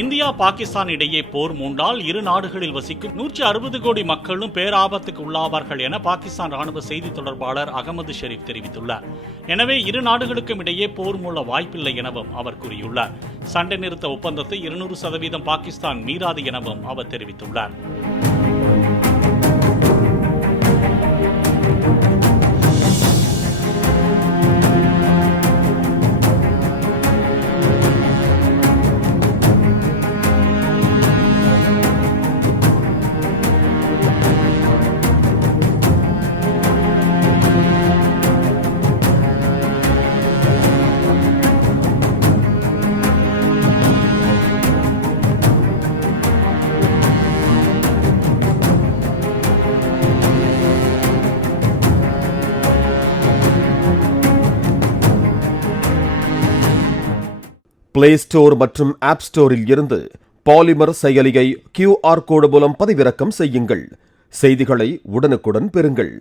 India Pakistan இடையே போர் மூண்டால் இரு நாடுகளில் வசிக்கும் 160 கோடி மக்களும் பேராபத்துக்கு உள்ளாவார்கள் என பாகிஸ்தான் ராணுவ செய்தி தொடர்பாளர் அகமது ஷெரீப் தெரிவித்துள்ளார். எனவே இரு நாடுகளுக்கும் இடையே போர் மூல வாய்ப்பில்லை எனவும் அவர் கூறியுள்ளார். சண்டை நிறுத்த ஒப்பந்தத்தை 200% பாகிஸ்தான் மீறாது எனவும் அவர் தெரிவித்துள்ளார். பிளே ஸ்டோர் மற்றும் ஆப் ஸ்டோரில் இருந்து பாலிமர் செயலியை QR கோடு மூலம் பதிவிறக்கம் செய்யுங்கள். செய்திகளை உடனுக்குடன் பெறுங்கள்.